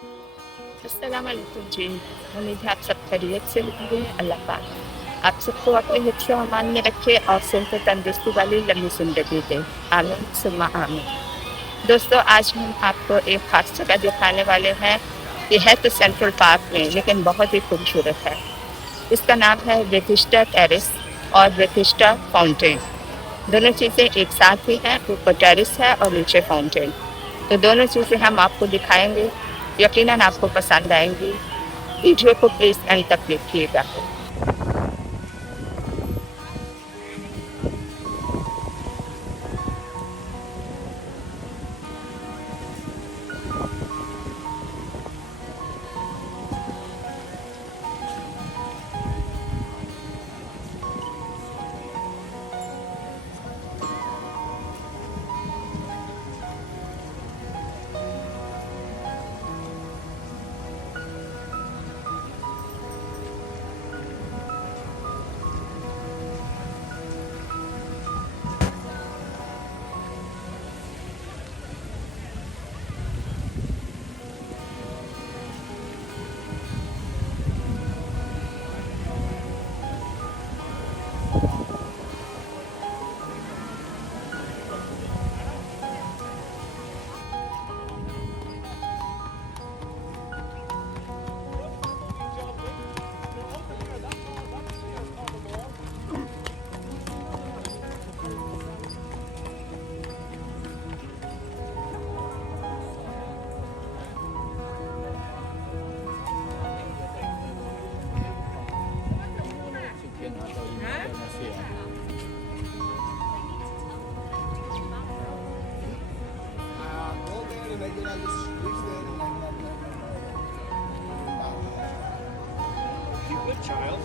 अस्सलाम वालेकुम जी। उम्मीद है आप सब खैरियत से होंगे। अल्लाह पाक आप सबको अपने हिफ्ज़ व अमान में रखे और सेहत व तंदुरुस्ती वाली लंबी ज़िंदगी दे। आमीन सुम्मा आमीन। दोस्तों, आज हम आपको एक ख़ास जगह दिखाने वाले हैं। ये है तो सेंट्रल पार्क में, लेकिन बहुत ही खूबसूरत है। इसका नाम है वेथिस्टा टेरेस और वेथिस्टा फाउंटेन। दोनों चीज़ें एक साथ ही हैं, ऊपर टेरेस है और नीचे फाउंटेन। तो दोनों चीज़ें हम आपको दिखाएँगे, यकीनन आपको पसंद आएँगी। वीडियो को प्लीज़ एंड तक देखिएगा। Good child.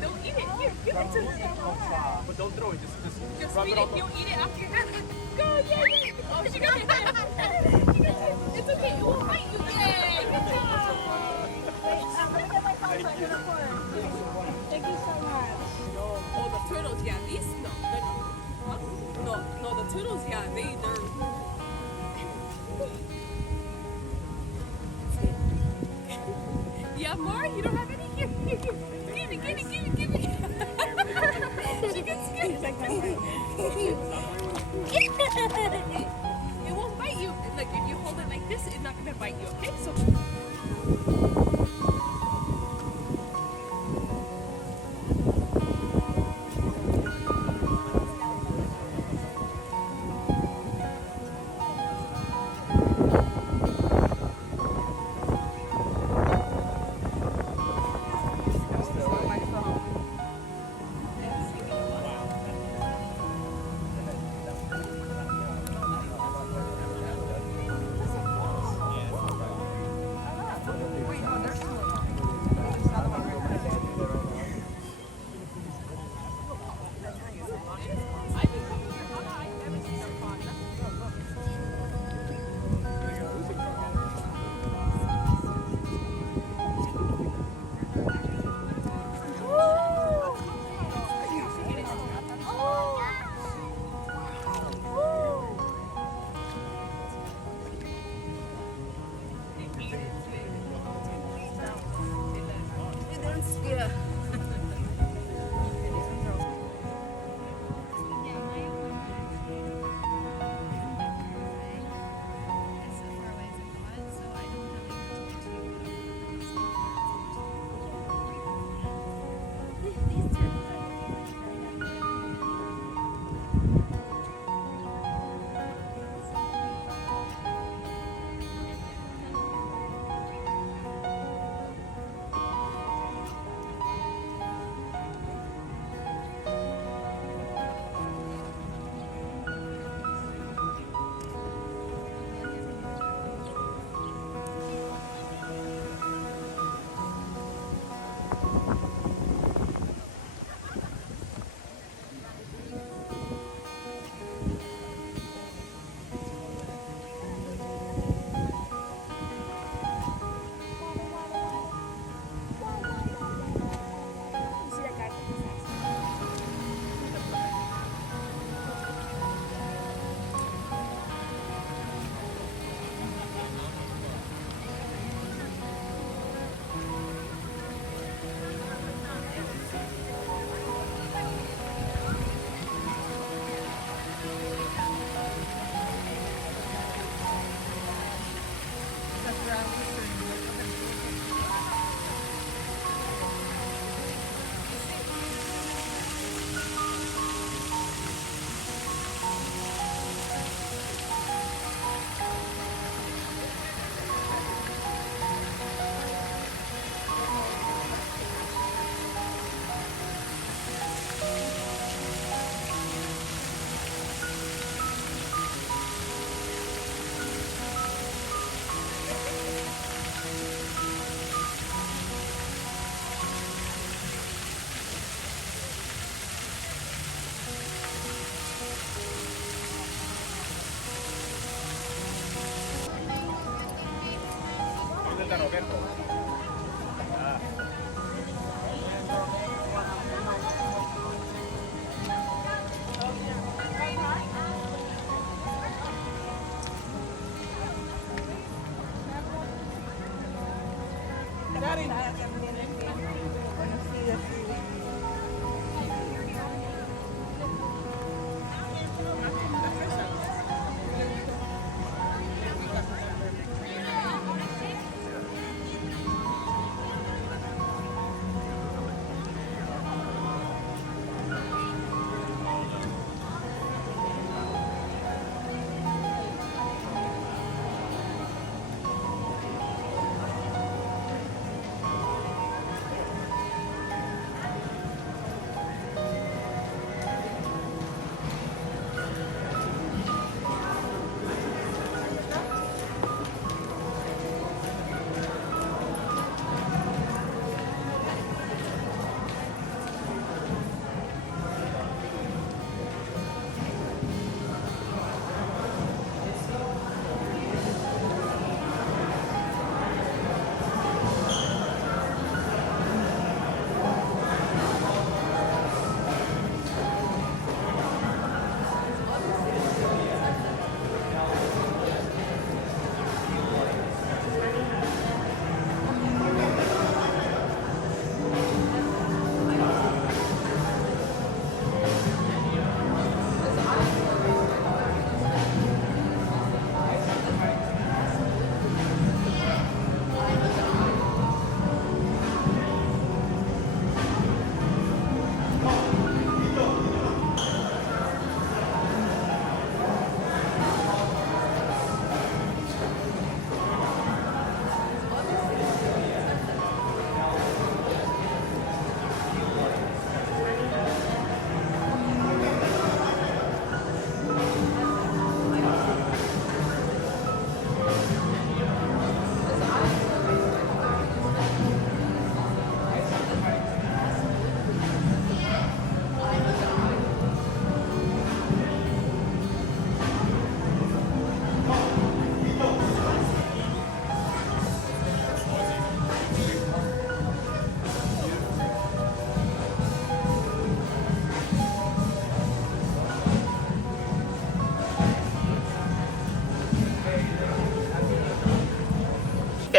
Don't eat it. Here, give it to her. But don't throw it. Just Just rub eat it it. on the. You eat it after you're done. Go, yay. Oh, she got it. It's okay. It won't bite you. Yay. Good job. Thank you so much. Oh, the turtles. Yeah, these no. They're not. Huh? No, the turtles. Yeah, they're. Yeah, more? You don't have any? Here. Give it. She gets scared. It won't bite you. Like, if you hold it like this, it's not going to bite you, okay? So...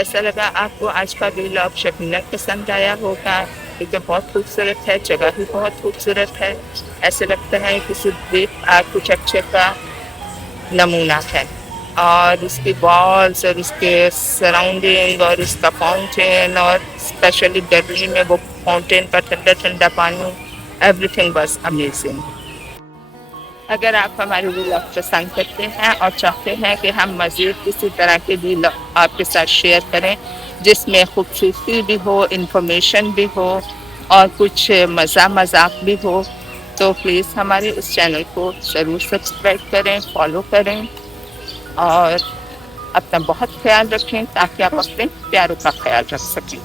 कैसा लगा आपको आज का व्लॉग? शबीना पसंद आया होगा क्योंकि बहुत खूबसूरत है, जगह भी बहुत खूबसूरत है। ऐसे लगता है किसी द्वीप आर्किटेक्चर का नमूना है। और उसकी वॉल्स और उसके सराउंडिंग और उसका फाउंटेन और स्पेशली गर्मी में वो फाउंटेन का ठंडा ठंडा पानी, एवरीथिंग वाज अमेजिंग। अगर आप हमारे व्लॉग पसंद करते हैं और चाहते हैं कि हम मज़ीद इसी तरह के व्लॉग आपके साथ शेयर करें जिसमें खूबसूरती भी हो, इंफॉर्मेशन भी हो और कुछ मज़ाक भी हो, तो प्लीज़ हमारे इस चैनल को ज़रूर सब्सक्राइब करें, फॉलो करें और अपना बहुत ख्याल रखें ताकि आप अपने प्यारों का ख्याल रख सकें।